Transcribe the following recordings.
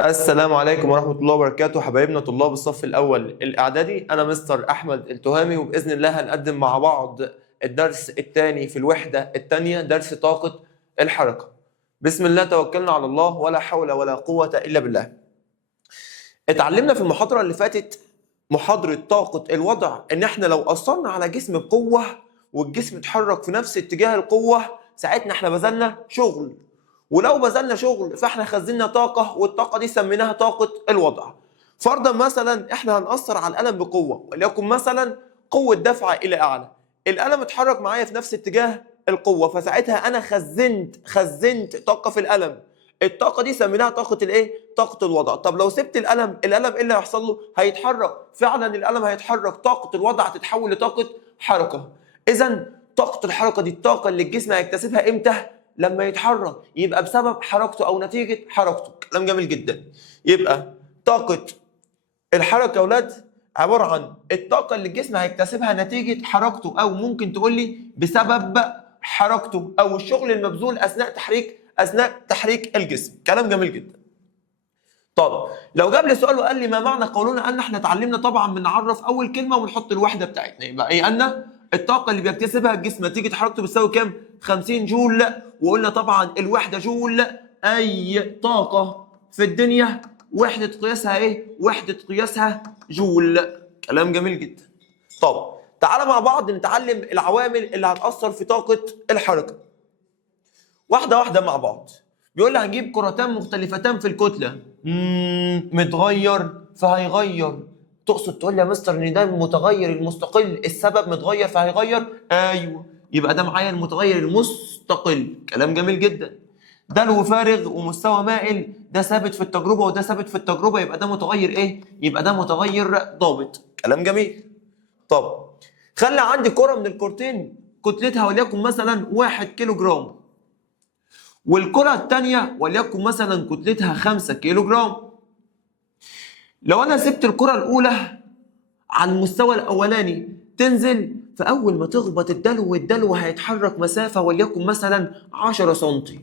السلام عليكم ورحمة الله وبركاته حبايبنا طلاب الصف الأول الإعدادي. أنا مستر أحمد التهامي، وبإذن الله هنقدم مع بعض الدرس الثاني في الوحدة الثانية، درس طاقة الحركة. بسم الله توكلنا على الله، ولا حول ولا قوة إلا بالله. اتعلمنا في المحاضرة اللي فاتت، محاضرة طاقة الوضع، إن إحنا لو أثرنا على جسم بقوة والجسم اتحرك في نفس اتجاه القوة، ساعتنا إحنا بذلنا شغل. ولو بذلنا شغل فاحنا خزنا طاقه، والطاقه دي سميناها طاقه الوضع. فرضا مثلا احنا هنأثر على القلم بقوه، وليكن مثلا قوه دفع الى اعلى. القلم اتحرك معايا في نفس اتجاه القوه، فساعتها انا خزنت طاقه في القلم. الطاقه دي سميناها طاقه الايه؟ طاقه الوضع. طب لو سبت القلم ايه اللي هيحصل له؟ هيتحرك. فعلا القلم هيتحرك، طاقه الوضع هتتحول لطاقه حركه. اذا طاقه الحركه دي الطاقه اللي الجسم هيكتسبها امتى؟ لما يتحرك، يبقى بسبب حركته او نتيجه حركته. كلام جميل جدا. يبقى طاقه الحركه يا اولاد عباره عن الطاقه اللي الجسم هيكتسبها نتيجه حركته، او ممكن تقول لي بسبب حركته، او الشغل المبذول اثناء تحريك الجسم. كلام جميل جدا. طب لو جاب لي سؤال وقال لي ما معنى قولنا ان احنا اتعلمنا، طبعا بنعرف اول كلمه ونحط الوحده بتاعتنا. يبقى ايه؟ ان الطاقه اللي بيكتسبها الجسم نتيجه حركته بتساوي كام؟ 50 جول. وقلنا طبعا الوحده جول. اي طاقه في الدنيا وحده قياسها ايه؟ وحده قياسها جول. كلام جميل جدا. طب تعالى مع بعض نتعلم العوامل اللي هتاثر في طاقه الحركه واحده واحده مع بعض. بيقول لي هنجيب كرتان مختلفتان في الكتله. متغير فهيغير. تقصد تقول لي يا مستر ان ده المتغير المستقل، السبب متغير فهيغير؟ ايوه، يبقى ده معايا المتغير المستقل. كلام جميل جدا. دلو فارغ ومستوى مائل، ده ثابت في التجربه وده ثابت في التجربه، يبقى ده متغير ايه؟ يبقى ده متغير ضابط. كلام جميل. طب خلي عندي كره من الكرتين كتلتها وليكن مثلا 1 كيلو جرام، والكرة الثانية وليكن مثلا كتلتها 5 كيلو جرام. لو أنا سبت الكرة الأولى على المستوى الأولاني تنزل، فأول ما تخبط الدلو هيتحرك مسافة وليكن مثلا 10 سنتي.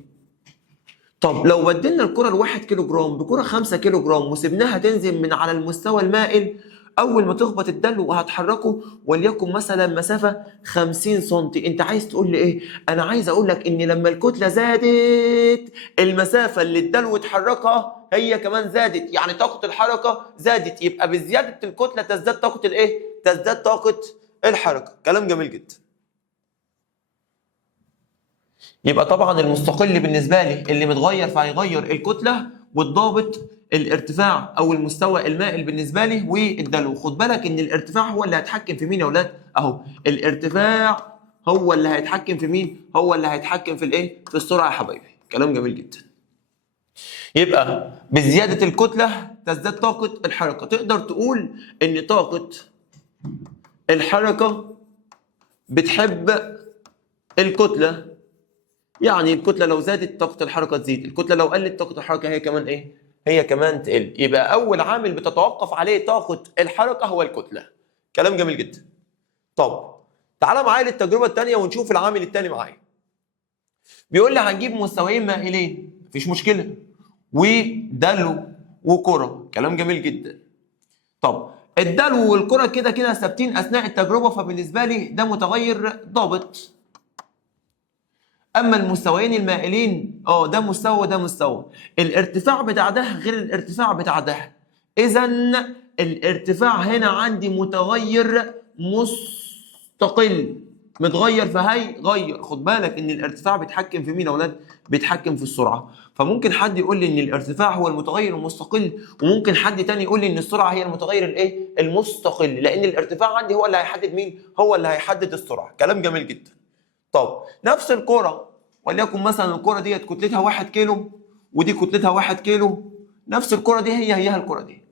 طب لو بدلنا الكرة ال1 كيلو جرام بكرة 5 كيلو جرام وسبناها تنزل من على المستوى المائل، أول ما تخبط الدلو وهتحركه وليكن مثلا مسافة 50 سنتي. أنت عايز تقول لي إيه؟ أنا عايز أقول لك إن لما الكتلة زادت، المسافة اللي الدلو اتحركها هي كمان زادت، يعني طاقة الحركة زادت. يبقى بزيادة الكتلة تزداد طاقة الإيه؟ تزداد طاقة الحركة. كلام جميل جدا. يبقى طبعا المستقل بالنسبه لي اللي متغير فهيغير الكتله، والضابط الارتفاع او المستوى المائل بالنسبه لي والدلو. خد بالك ان الارتفاع هو اللي هيتحكم في مين يا اولاد؟ اهو الارتفاع هو اللي هيتحكم في مين؟ هو اللي هيتحكم في الايه؟ في السرعه يا حبايبي. كلام جميل جدا. يبقى بزياده الكتله تزداد طاقه الحركه. تقدر تقول ان طاقه الحركه بتحب الكتله. يعني الكتله لو زادت طاقه الحركه تزيد، الكتله لو قلت طاقه الحركه هي كمان ايه؟ هي كمان تقل. يبقى اول عامل بتتوقف عليه طاقه الحركه هو الكتله. كلام جميل جدا. طب تعالى معايا للتجربه الثانيه ونشوف العامل الثاني معايا. بيقول لي هنجيب مستويين مائلين، مفيش مشكله، ودلو وكره. كلام جميل جدا. طب الدلو والكره كده كده ثابتين اثناء التجربه، فبالنسبه لي ده متغير ضابط. اما المستويين المائلين ده مستوى وده مستوى، الارتفاع بتاع ده غير الارتفاع بتاع ده. اذا الارتفاع هنا عندي متغير مستقل، متغير فهيغير. خد بالك ان الارتفاع بيتحكم في مين يا اولاد؟ بيتحكم في السرعه. فممكن حد يقول لي ان الارتفاع هو المتغير المستقل، وممكن حد تاني يقول لي ان السرعه هي المتغير الايه؟ المستقل، لان الارتفاع عندي هو اللي هيحدد مين؟ هو اللي هيحدد السرعه. كلام جميل جدا. طب نفس الكرة، وليكن مثلا الكرة ديت كتلتها 1 كيلو ودي كتلتها 1 كيلو، نفس الكرة دي هي الكرة دي.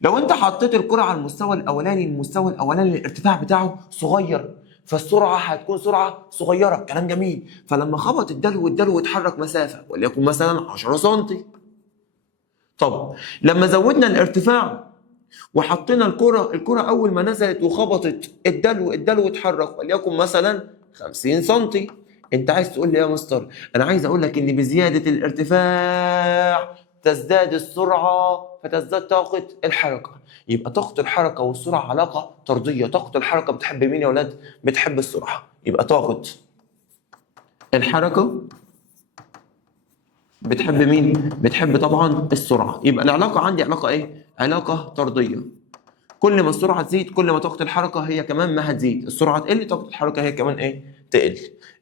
لو انت حطيت الكرة على المستوى الاولاني، المستوى الاولاني الارتفاع بتاعه صغير، فالسرعة هتكون سرعة صغيرة. كلام جميل. فلما خبط الدلو اتحرك مسافة وليكن مثلا 10 سم. طب لما زودنا الارتفاع وحطينا الكرة اول ما نزلت وخبطت الدلو اتحرك وليكن مثلا 50 سم. انت عايز تقول لي يا مستر؟ انا عايز اقول لك ان بزياده الارتفاع تزداد السرعة فتزداد طاقة الحركة. يبقى طاقة الحركة والسرعة علاقة طردية. طاقة الحركة بتحب مين يا ولاد؟ بتحب السرعة. يبقى طاقة الحركة بتحب مين؟ بتحب طبعا السرعة. يبقى العلاقة عندي علاقة ايه؟ علاقة طردية. كل ما السرعة تزيد كل ما طاقة الحركة هي كمان ما هتزيد، السرعة تقل طاقة الحركة هي كمان ايه؟ تقل.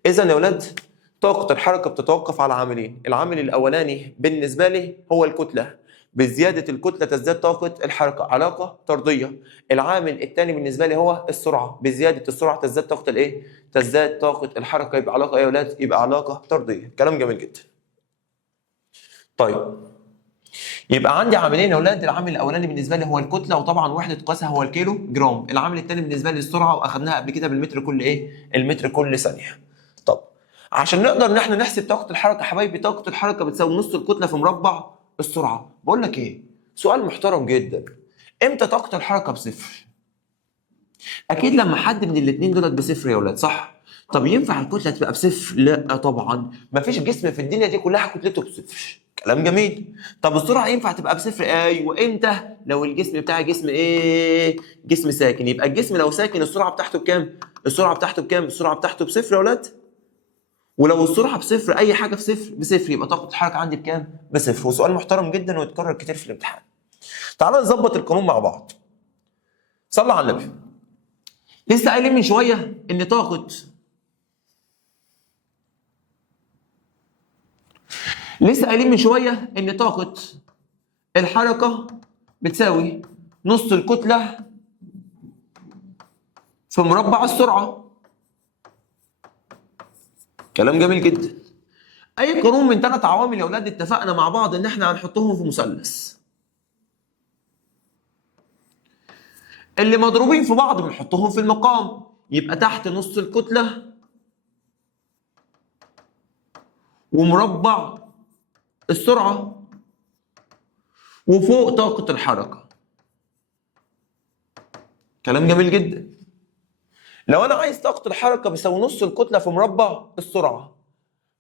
إذا يا ولاد طاقة الحركة بتتوقف على عاملين، العامل الأولاني بالنسبة لي هو الكتلة، بزيادة الكتلة تزداد طاقة الحركة، علاقة طردية. العامل الثاني بالنسبة لي هو السرعة، بزيادة السرعة تزداد طاقة الايه؟ تزداد طاقة الحركة. يبقى علاقة ايه يا ولاد؟ يبقى علاقة طردية. كلام جميل جدا. طيب يبقى عندي عاملين يا اولاد، العامل الاولاني بالنسبه لي هو الكتله وطبعا وحده قياسها هو الكيلو جرام، العامل الثاني بالنسبه لي السرعه واخدناها قبل كده بالمتر كل ايه؟ المتر كل ثانيه. طب عشان نقدر ان احنا نحسب طاقه الحركه حبايبي، طاقه الحركه بتساوي نص الكتله في مربع السرعه. بقول لك ايه؟ سؤال محترم جدا، امتى طاقه الحركه بصفر؟ اكيد لما حد من الاثنين دولت بصفر يا اولاد، صح؟ طب ينفع الكتله تبقى بصفر؟ لا طبعا، مفيش جسم في الدنيا دي كلها كتلته بصفر. كلام جميل. طب السرعه ينفع تبقى بصفر؟ ايوه. امتى؟ لو الجسم بتاعي جسم ايه؟ جسم ساكن. يبقى الجسم لو ساكن السرعه بتاعته بكام؟ السرعه بتاعته بكام؟ السرعه بتاعته بصفر يا اولاد. ولو السرعه بصفر اي حاجه بصفر بصفر يبقى طاقه الحركه عندي بكام؟ بصفر. وسؤال محترم جدا ويتكرر كتير في الامتحان. تعالى نظبط القانون مع بعض. صلى على النبي. لسه قايلين من شويه ان طاقه الحركه بتساوي نص الكتله في مربع السرعه. كلام جميل جدا. اي قانون من 3 عوامل يا اولاد اتفقنا مع بعض ان احنا هنحطهم في مثلث، اللي مضروبين في بعض بنحطهم في المقام. يبقى تحت نص الكتله ومربع السرعه وفوق طاقه الحركه. كلام جميل جدا. لو انا عايز طاقه الحركه بيساوي نص الكتله في مربع السرعه،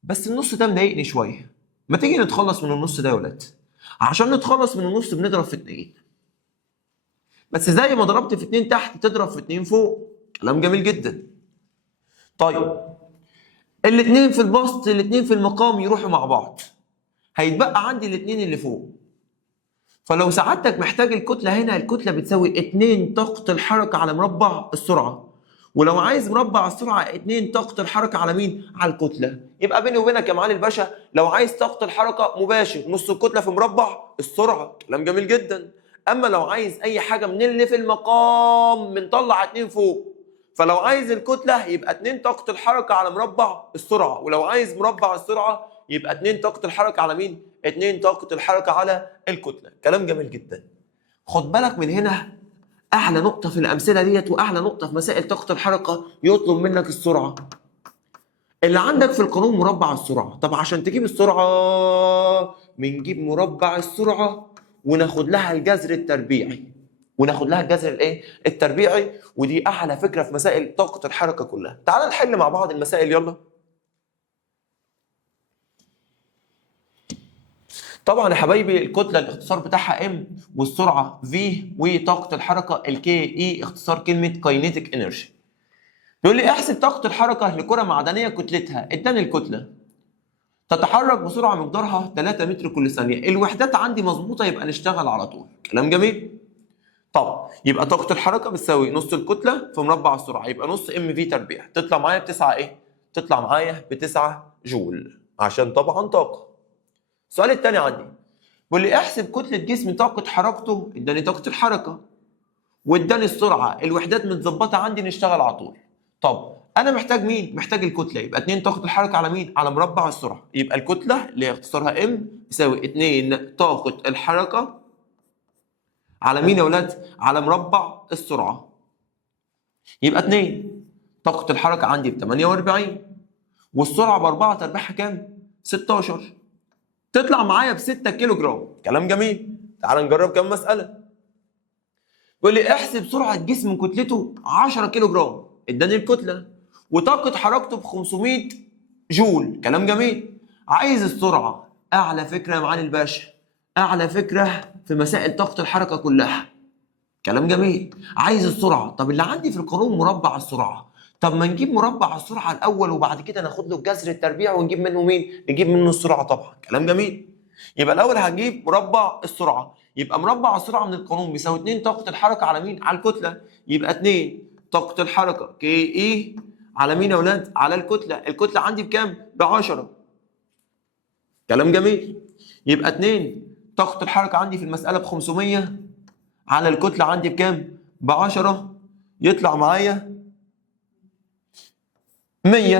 بس النص ده مضايقني شويه، ما تيجي نتخلص من النص ده يا ولاد؟ عشان نتخلص من النص بنضرب في 2، بس زي ما ضربت في 2 تحت تضرب في 2 فوق. كلام جميل جدا. طيب الاثنين في البسط الاثنين في المقام يروحوا مع بعض، هيتبقى عندي الاثنين اللي فوق. فلو سعادتك محتاج الكتله هنا، الكتله بتساوي 2 طاقه الحركه على مربع السرعه. ولو عايز مربع السرعه 2 طاقه الحركه على مين؟ على الكتله. يبقى بيني وبينك يا معالي الباشا، لو عايز طاقه الحركه مباشر نص الكتله في مربع السرعه. كلام جميل جدا. اما لو عايز اي حاجه من اللي في المقام بنطلع 2 فوق. فلو عايز الكتله يبقى 2 طاقه الحركه على مربع السرعه، ولو عايز مربع السرعه يبقى 2 طاقه الحركه على مين؟ 2 طاقه الحركه على الكتله. كلام جميل جدا. خد بالك من هنا، اعلى نقطه في الامثله ديت واعلى نقطه في مسائل طاقه الحركه يطلب منك السرعه. اللي عندك في القانون مربع السرعه. طب عشان تجيب السرعه بنجيب مربع السرعه وناخد لها الجذر التربيعي. التربيعي. ودي اعلى فكره في مسائل طاقه الحركه كلها. تعال نحل مع بعض المسائل يلا. طبعا يا حبايبي الكتله الاختصار بتاعها ام، والسرعه في، وطاقه الحركه الكي اي اختصار كلمه كاينيتيك انرجي. بيقول لي احسب طاقه الحركه لكره معدنيه كتلتها، اداني الكتله تتحرك بسرعه مقدارها 3 متر كل ثانيه. الوحدات عندي مظبوطه يبقى نشتغل على طول. كلام جميل. طب يبقى طاقه الحركه بتساوي نص الكتله في مربع السرعه، يبقى نص ام في تربيع. تطلع معايا بتسعة ايه؟ تطلع معايا ب9 جول، عشان طبعا طاقه. السؤال الثاني عندي بيقول لي احسب كتله جسم طاقه حركته، اداني طاقه الحركه واداني السرعه، الوحدات متظبطه عندي نشتغل على طول. طب انا محتاج مين؟ محتاج الكتله. يبقى 2 طاقه الحركه على مين؟ على مربع السرعه. يبقى الكتله اللي هي اختصارها ام يساوي 2 طاقه الحركه على مين يا ولاد؟ على مربع السرعه. يبقى 2 طاقه الحركه عندي ب 48 والسرعه ب 4 تربيعها كام؟ 16. تطلع معايا ب 6 كيلو جرام. كلام جميل. تعال نجرب كام مساله. بيقول لي احسب سرعه جسم كتلته 10 كيلو جرام، اداني الكتله وطاقه حركته ب 500 جول. كلام جميل. عايز السرعه. اعلى فكره يا معالي الباشا، اعلى فكره في مسائل طاقه الحركه كلها. كلام جميل. عايز السرعه، طب اللي عندي في القانون مربع السرعه، طب ما نجيب مربع السرعه الاول وبعد كده ناخد له الجذر التربيع ونجيب منه مين؟ نجيب منه السرعه طبعا. كلام جميل. يبقى الاول هنجيب مربع السرعه، يبقى مربع السرعه من القانون بيساوي 2 طاقه الحركه على مين؟ على الكتله. يبقى 2 طاقه الحركه كي اي على مين يا اولاد؟ على الكتله. الكتله عندي بكام؟ ب 10. كلام جميل. يبقى 2 طاقه الحركه عندي في المساله ب 500 على الكتله عندي بكام؟ ب 10. يطلع معايا 100.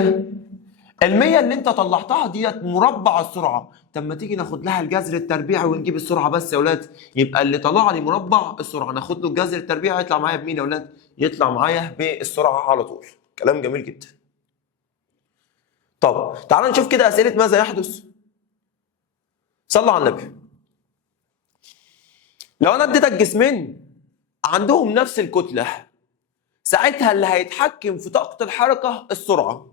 ال100 اللي انت طلعتها ديت مربع السرعه. طب ما تيجي ناخد لها الجذر التربيعي ونجيب السرعه بس يا اولاد. يبقى اللي طلع لي مربع السرعه ناخد له الجذر التربيعي يطلع معايا بمين يا اولاد؟ يطلع معايا بالسرعه على طول. كلام جميل جدا. طب تعالوا نشوف كده اسئله ماذا يحدث. صلوا على النبي. لو انا اديتك جسمين عندهم نفس الكتله، ساعتها اللي هيتحكم في طاقه الحركه السرعه.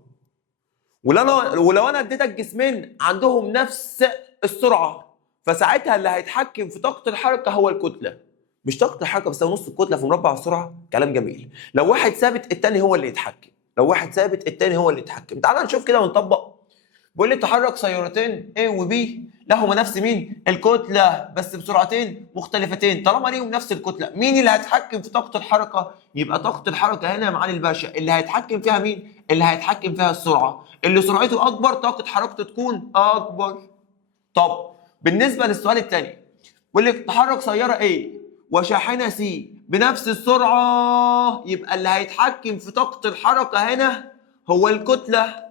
ولو انا اديتك جسمين عندهم نفس السرعه، فساعتها اللي هيتحكم في طاقه الحركه هو الكتله. مش طاقه الحركه بتساوي نص الكتله في مربع السرعه. كلام جميل. لو واحد ثابت الثاني هو اللي يتحكم. لو واحد ثابت الثاني هو اللي يتحكم. تعال نشوف كده ونطبق. بيقول لي تحرك سيارتين A و B لهما نفس مين؟ الكتله، بس بسرعتين مختلفتين. طالما ليهم نفس الكتله، مين اللي هيتحكم في طاقه الحركه؟ يبقى طاقه الحركه هنا يا معالي الباشا اللي هيتحكم فيها مين؟ اللي هيتحكم فيها السرعه. اللي سرعته اكبر طاقه حركته تكون اكبر. طب بالنسبه للسؤال الثاني، بيقول لك تحرك سياره A وشاحنه C بنفس السرعه، يبقى اللي هيتحكم في طاقه الحركه هنا هو الكتله.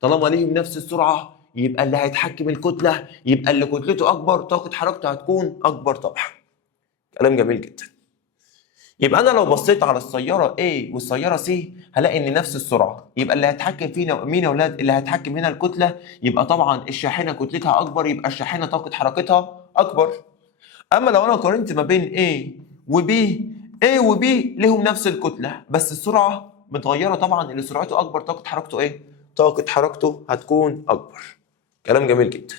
طالما ليهم نفس السرعه يبقى اللي هيتحكم الكتله، يبقى اللي كتلته اكبر طاقه حركته هتكون اكبر طبعا. كلام جميل جدا. يبقى انا لو بصيت على السياره A والسياره C هلاقي ان نفس السرعه، يبقى اللي هيتحكم فينا مين يا اولاد؟ اللي هيتحكم هنا الكتله. يبقى طبعا الشاحنه كتلتها اكبر، يبقى الشاحنه طاقه حركتها اكبر. اما لو انا قارنت ما بين A وB، A وB لهم نفس الكتله بس السرعه متغيره طبعا. اللي سرعته اكبر طاقه حركته ايه؟ طاقه حركته هتكون اكبر. كلام جميل جدا.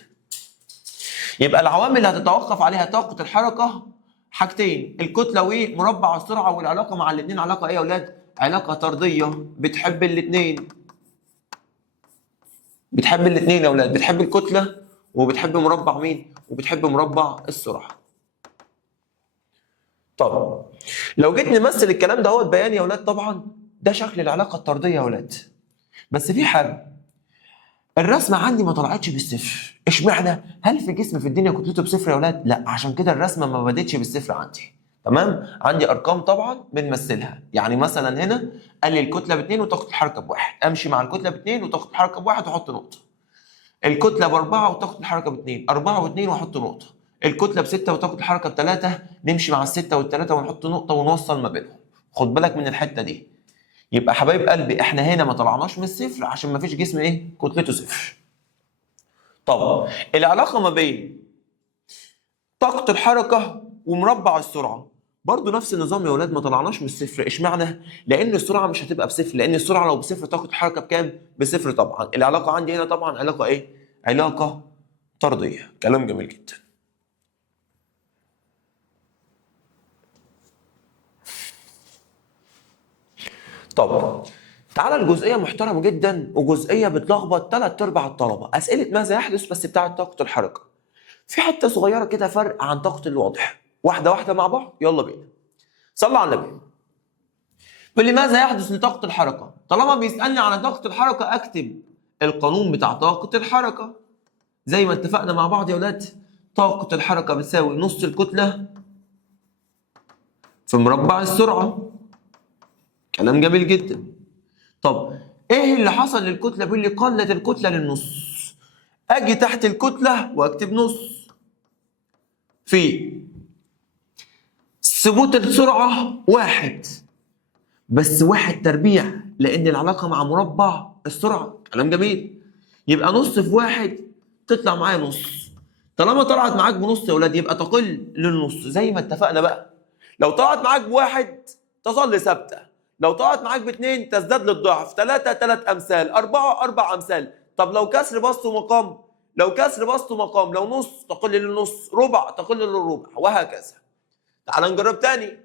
يبقى العوامل اللي هتتوقف عليها طاقه الحركه حاجتين، الكتله ومربع السرعه. والعلاقه مع الاثنين علاقه ايه يا اولاد؟ علاقه طرديه بتحب الاثنين. بتحب الاثنين يا اولاد، بتحب الكتله وبتحب مربع مين؟ وبتحب مربع السرعه. طب لو جيت نمثل الكلام ده هو بيان يا اولاد، طبعا ده شكل العلاقه الطرديه يا اولاد. بس في حاجه، الرسمه عندي ما طلعتش بالصفر. اشمعنى؟ هل في جسم في الدنيا كتلته بصفر يا اولاد؟ لا، عشان كده الرسمه ما بدتش بالصفر عندي. تمام؟ عندي ارقام طبعا بنمثلها. يعني مثلا هنا قال لي الكتله ب2 وطاقه الحركه ب1، امشي مع الكتله ب2 وطاقه الحركه ب1 واحط نقطه. الكتله ب4 وطاقه الحركه ب2، 4 و2 واحط نقطه. الكتله ب6 وطاقه الحركه ب3، نمشي مع ال6 وال3 ونحط نقطه ونوصل ما بينهم. خد بالك من الحته دي. يبقى حبايب قلبي احنا هنا ما طلعناش من الصفر عشان ما فيش جسم ايه؟ كتلته صفر. طب العلاقه ما بين طاقه الحركه ومربع السرعه برضه نفس النظام يا اولاد، ما طلعناش من الصفر. اشمعنى؟ لان السرعه مش هتبقى بصفر، لان السرعه لو بصفر طاقه الحركه بكام؟ بصفر طبعا. العلاقه عندي هنا طبعا علاقه ايه؟ علاقه طرديه. كلام جميل جدا. طب تعالى الجزئيه محترمه جدا وجزئيه بتلخبط 3/4 الطلبه. اسئله ماذا يحدث بس بتاعه طاقه الحركه. في حته صغيره كده فرق عن طاقه الواضح. واحده واحده مع بعض، يلا بينا. صلى على النبي. بيقول لي ماذا يحدث لطاقه الحركه؟ طالما بيسالني على طاقه الحركه اكتب القانون بتاع طاقه الحركه زي ما اتفقنا مع بعض يا ولاد. طاقه الحركه بتساوي نص الكتله في مربع السرعه. كلام جميل جدا. طب ايه اللي حصل للكتله؟ بيقول لي قلت الكتله للنص. اجي تحت الكتله واكتب نص في ثبوت السرعه 1، بس 1 تربيع لان العلاقه مع مربع السرعه. كلام جميل. يبقى نص في 1 تطلع معايا نص. طالما طلعت معاك بنص يا ولاد يبقى تقل للنص زي ما اتفقنا بقى. لو طلعت معاك ب1 تظل ثابته، لو طلعت معاك ب2 تزداد للضعف، 3 3 امثال، 4 4 امثال. طب لو كسر بسط ومقام لو كسر بسطه مقام، لو نص تقل للنص، ربع تقل للربع، وهكذا. تعال نجرب تاني.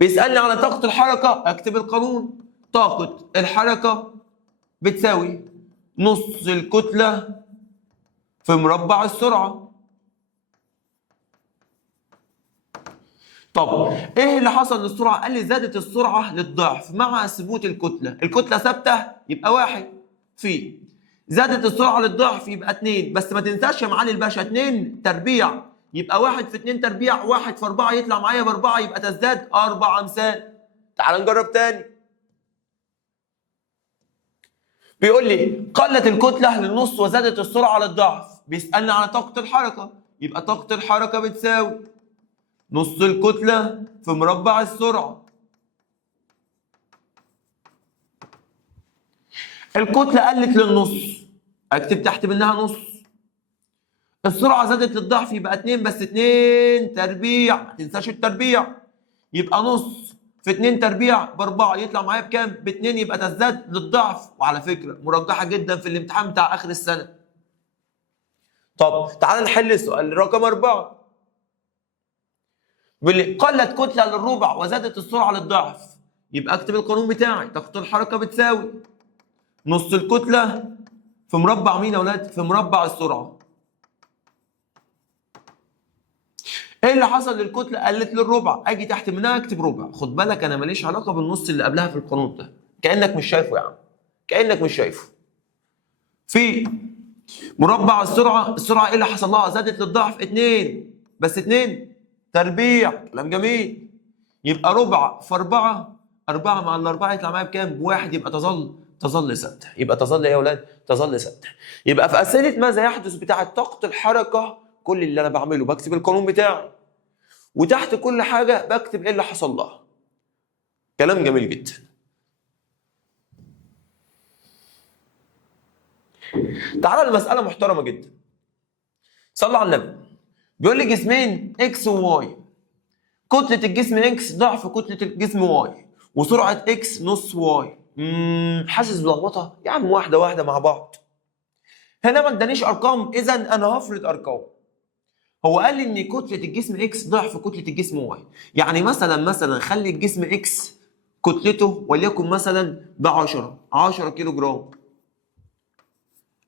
بيسألني على طاقة الحركة، اكتب القانون. طاقة الحركة بتساوي نص الكتلة في مربع السرعة. طب ايه اللي حصل للسرعة؟ قال لي زادت السرعة للضعف مع ثبوت الكتلة، الكتلة ثابتة يبقى 1 في زادت السرعة للضعف يبقى 2، بس ما تنساش يا معالي الباشا 2 تربيع يبقى 1 في 2 تربيع، 1 في 4 يطلع معايا ب4 يبقى تزداد 4 أمثال. تعال نجرب تاني. بيقول لي قلت الكتلة للنص وزادت السرعة للضعف، بيسألني على طاقة الحركة، يبقى طاقة الحركة بتساوي نص الكتلة في مربع السرعة. الكتلة قلت للنص، اكتب تحت منها نص. السرعة زادت للضعف يبقى 2، بس 2 تربيع، ما تنساش التربيع، يبقى نص في 2 تربيع ب4 يطلع معايا بكام؟ ب2، يبقى تزداد للضعف، وعلى فكرة مرجحة جدا في الامتحان بتاع آخر السنة. طب تعال نحل السؤال رقم 4. بيقول لي قلت كتلة للربع وزادت السرعة للضعف، يبقى اكتب القانون بتاعي. طاقة الحركة بتساوي نص الكتلة في مربع مين يا ولاد؟ في مربع السرعة. ايه اللي حصل للكتلة؟ قلت للربع، اجي تحت منها اكتب ربع. خد بالك انا ماليش علاقة بالنص اللي قبلها في القانون ده، كأنك مش شايفه يا عم، كأنك مش شايفه. في مربع السرعة، السرعة ايه اللي حصل لها؟ زادت للضعف 2، بس 2 تربيع، كلام جميل. يبقى ربع في 4، 4 مع الأربعة يطلع معايا بكام؟ ب1، يبقى تظل ثابتة. يبقى تظل ايه يا ولاد؟ تظل ثابتة. يبقى في أسئلة ماذا يحدث بتاعة طاقة الحركة كل اللي أنا بعمله بكتب القانون بتاعي، وتحت كل حاجة بكتب ايه اللي حصل لها. كلام جميل جدا. تعالى لمسألة محترمة جدا. صلى على النبي. بيقول لي جسمين اكس وواي، كتلة الجسم اكس ضعف كتلة الجسم واي، وسرعة اكس نص واي. حاسس بلخبطة؟ يا عم واحدة واحدة مع بعض. هنا ما ادانيش ارقام، اذا انا هفرض ارقام. هو قال لي ان كتلة الجسم اكس ضعف كتلة الجسم واي، يعني مثلا خلي الجسم اكس كتلته وليكن مثلا ب 10 كيلو جرام.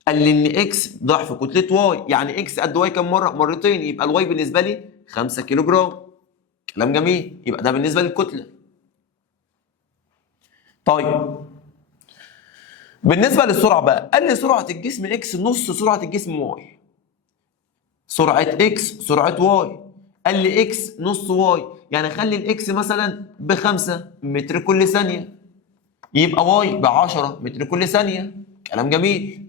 قال لي ان اكس ضعف كتلة واي، يعني اكس قد واي كم مرة؟ مرتين، يبقى الواي بالنسبة لي 5 كيلو جرام. كلام جميل، يبقى ده بالنسبة للكتلة. طيب بالنسبة للسرعة بقى، قال لي سرعة الجسم اكس نص سرعة الجسم واي. سرعة اكس سرعة واي، قال لي اكس نص واي، يعني خلي الاكس مثلا ب5 متر كل ثانية، يبقى واي ب10 متر كل ثانية. كلام جميل.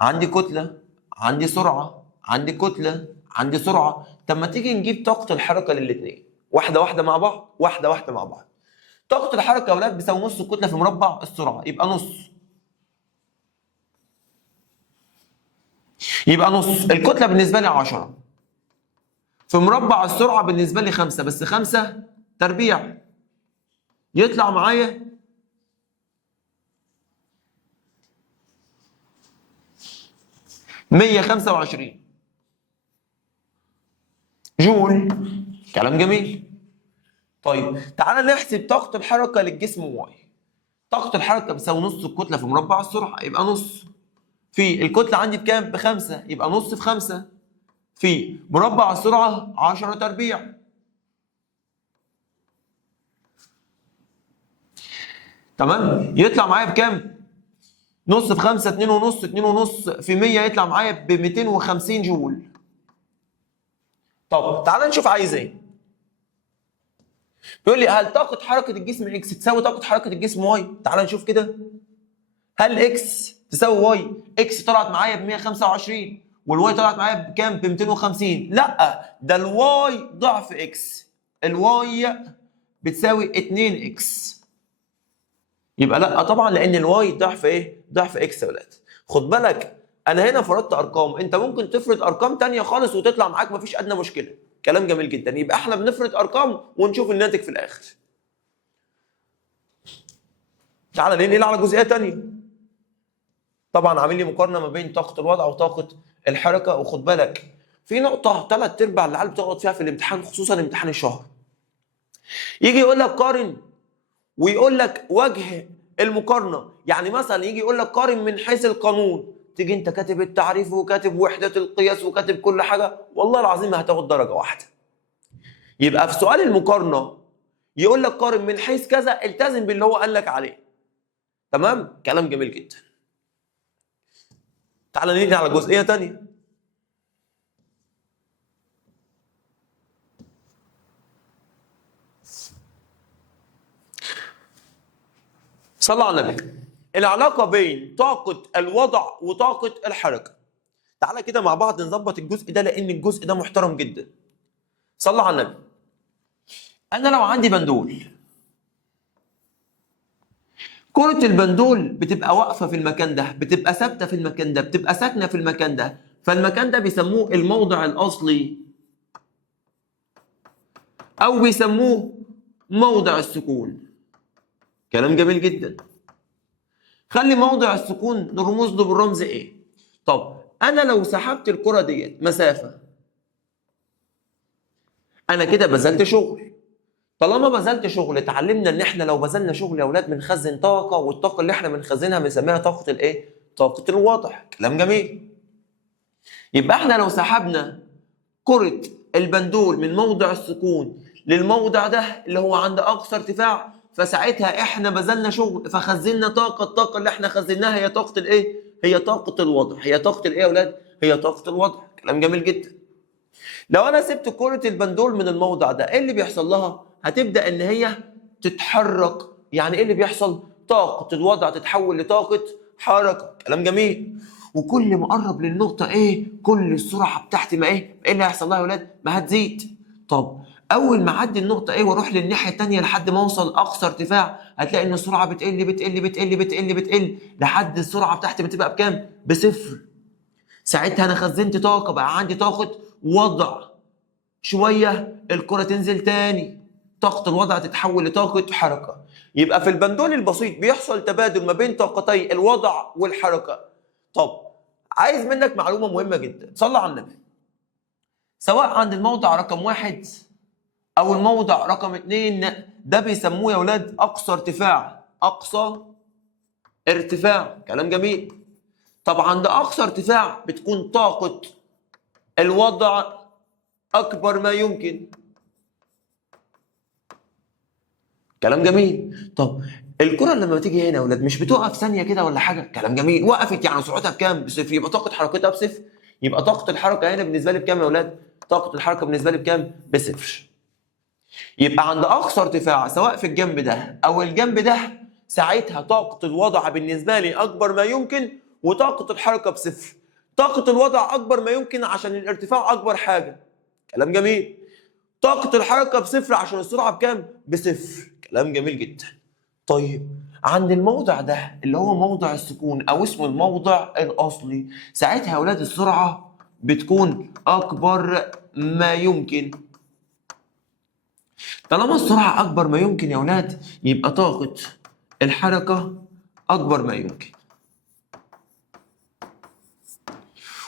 عندي كتلة، عندي سرعة، عندي كتلة، عندي سرعة. طب ما تيجي نجيب طاقة الحركة للاثنين واحدة واحدة مع بعض، واحدة واحدة مع بعض. طاقة الحركة يا ولاد بيساوي نص الكتلة في مربع السرعة، يبقى نص. يبقى نص الكتلة بالنسبة لي 10 في مربع السرعة بالنسبة لي 5، بس 5 تربيع، يطلع معايا 125 جول. كلام جميل. طيب تعالى نحسب طاقة الحركة للجسم واي. طاقة الحركة بتساوي نص الكتلة في مربع السرعة، يبقى نص في الكتلة عندي بكام؟ ب5، يبقى نص في 5 في مربع السرعة 10 تربيع. تمام؟ يطلع معايا بكام؟ نص في 5 2 ونص، 2 ونص في 100 يطلع معايا ب 250 جول. طب تعالى نشوف عايز ايه. بيقول لي هل طاقة حركة الجسم اكس تساوي طاقة حركة الجسم واي؟ تعالى نشوف كده. هل اكس تساوي واي؟ اكس طلعت معايا ب 125 والواي طلعت معايا بكام؟ ب 250. لا، ده الواي ضعف اكس، الواي بتساوي 2 اكس. يبقى لا طبعا، لان الواي ضعف ايه؟ ضعف اكس يا ولاد. خد بالك انا هنا فرضت ارقام، انت ممكن تفرض ارقام تانية خالص وتطلع معاك مفيش ادنى مشكله. كلام جميل جدا. يبقى احنا بنفرض ارقام ونشوف الناتج في الاخر. تعالى ننقل على جزئيه تانية. طبعا عامل لي مقارنه ما بين طاقه الوضع وطاقه الحركه. وخد بالك في نقطه ثلاث ارباع العيال بتغلط فيها في الامتحان، خصوصا امتحان الشهر. يجي يقول لك قارن ويقول لك وجه المقارنه، يعني مثلا يجي يقول لك قارن من حيث القانون، تيجي انت كاتب التعريف وكاتب وحده القياس وكاتب كل حاجه، والله العظيم هتاخد درجه واحده. يبقى في سؤال المقارنه يقول لك قارن من حيث كذا، التزم باللي هو قال لك عليه. تمام؟ كلام جميل جدا. تعال نيجي على جزئيه ثانيه. صلى على النبي. العلاقه بين طاقه الوضع وطاقه الحركه. تعالى كده مع بعض نظبط الجزء ده، لان الجزء ده محترم جدا. صلى على النبي. انا لو عندي بندول، كرة البندول بتبقى واقفة في المكان ده، بتبقى ثابتة في المكان ده، بتبقى ساكنة في المكان ده، فالمكان ده بيسموه الموضع الأصلي أو بيسموه موضع السكون. كلام جميل جدا. خلي موضع السكون نرمز له بالرمز إيه؟ طب أنا لو سحبت الكرة ديت مسافة، أنا كده بذلت شغل. طالما بذلت شغل، اتعلمنا ان احنا لو بذلنا شغل يا اولاد بنخزن طاقه، والطاقه اللي احنا بنخزنها بنسميها طاقه الايه؟ طاقه الوضع. كلام جميل. يبقى احنا لو سحبنا كره البندول من موضع السكون للموضع ده اللي هو عند اقصى ارتفاع، فساعتها احنا بذلنا شغل فخزننا طاقه، الطاقه اللي احنا خزناها هي طاقه الايه؟ هي طاقه الوضع. هي طاقه الايه يا اولاد؟ هي طاقه الوضع. كلام جميل جدا. لو انا سبت كرة البندول من الموضع ده، ايه اللي بيحصل لها؟ هتبدأ ان هي تتحرك. يعني ايه اللي بيحصل؟ طاقة الوضع تتحول لطاقة حركة. كلام جميل. وكل ما اقرب للنقطة ايه؟ كل السرعة بتاعتي ما ايه اللي هيحصل لها يا ولاد؟ ما هتزيد. طب اول ما اعدي النقطة ايه واروح للناحية التانية لحد ما اوصل اقصى ارتفاع، هتلاقي ان السرعة بتقل بتقل بتقل بتقل بتقل لحد السرعة بتاعتي بتبقى بكام؟ بصفر. ساعتها انا خزنت طاقة، بقى عندي طاقة وضع. شوية الكرة تنزل تاني، طاقة الوضع تتحول لطاقة حركة. يبقى في البندول البسيط بيحصل تبادل ما بين طاقتي الوضع والحركة. طب عايز منك معلومة مهمة جدا، صلى على النبي. سواء عند الموضع رقم 1 أو الموضع رقم 2، ده بيسموه يا ولاد أقصى ارتفاع. أقصى ارتفاع. كلام جميل. طب عند أقصى ارتفاع بتكون طاقة الوضع أكبر ما يمكن. كلام جميل. طب الكرة لما تيجي هنا يا ولاد مش بتقف ثانية كده ولا حاجة؟ كلام جميل. وقفت يعني سرعتها بكام؟ بصفر. يبقى طاقة حركتها بصفر. يبقى طاقة الحركة هنا بالنسبة لي بكام يا ولاد؟ طاقة الحركة بالنسبة لي بكام؟ بصفر. يبقى عند أقصى ارتفاع سواء في الجنب ده أو الجنب ده، ساعتها طاقة الوضع بالنسبة لي أكبر ما يمكن وطاقة الحركة بصفر. طاقة الوضع أكبر ما يمكن عشان الارتفاع أكبر حاجة. كلام جميل. طاقة الحركة بصفر عشان السرعة بكام؟ بصفر. كلام جميل جدا. طيب عند الموضع ده اللي هو موضع السكون أو اسمه الموضع الأصلي، ساعتها يا أولاد السرعة بتكون أكبر ما يمكن. طالما السرعة أكبر ما يمكن يا أولاد، يبقى طاقة الحركة أكبر ما يمكن.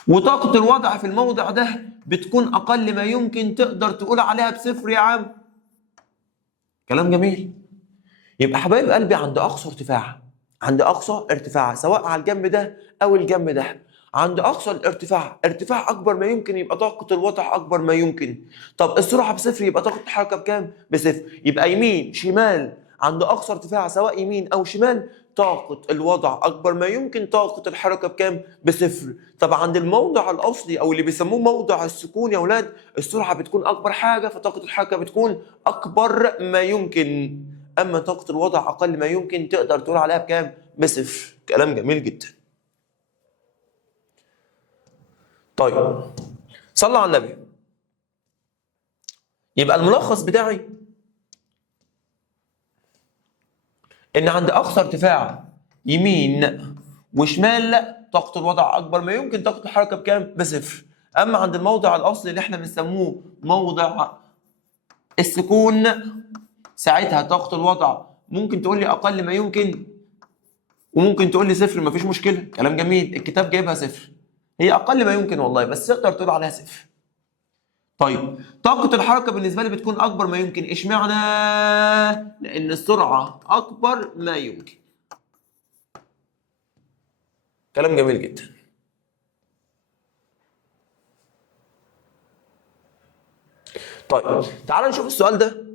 وطاقة الوضع في الموضع ده بتكون أقل ما يمكن، تقدر تقول عليها بصفر يا عم. كلام جميل. يبقى حبايب قلبي عند أقصى ارتفاع، عند أقصى ارتفاع سواء على الجنب ده أو الجنب ده، عند أقصى الارتفاع ارتفاع أكبر ما يمكن، يبقى طاقة الوضع أكبر ما يمكن. طب السرعة بصفر، يبقى طاقة الحركة بكام؟ بصفر. يبقى يمين شمال عند أقصى ارتفاع سواء يمين أو شمال، طاقة الوضع أكبر ما يمكن، طاقة الحركة بكام؟ بصفر. طب عند الموضع الأصلي أو اللي بيسموه موضع السكون يا أولاد، السرعة بتكون أكبر حاجة، فطاقة الحركة بتكون أكبر ما يمكن. أما طاقة الوضع أقل ما يمكن، تقدر تقول عليها بكام؟ بصفر. كلام جميل جدا. طيب صلى على النبي. يبقى الملخص بتاعي ان عند اقصى ارتفاع يمين وشمال طاقة الوضع اكبر ما يمكن، طاقة الحركة بكام؟ بصفر. اما عند الموضع الاصلي اللي احنا بنسموه موضع السكون، ساعتها طاقة الوضع ممكن تقول لي اقل ما يمكن وممكن تقول لي صفر، مفيش مشكله، كلام جميل، الكتاب جايبها صفر، هي اقل ما يمكن والله، بس تقدر تقول عليها صفر. طيب طاقة الحركة بالنسبة لي بتكون أكبر ما يمكن، إشمعنى؟ لأن السرعة أكبر ما يمكن. كلام جميل جدا. طيب تعال نشوف السؤال ده.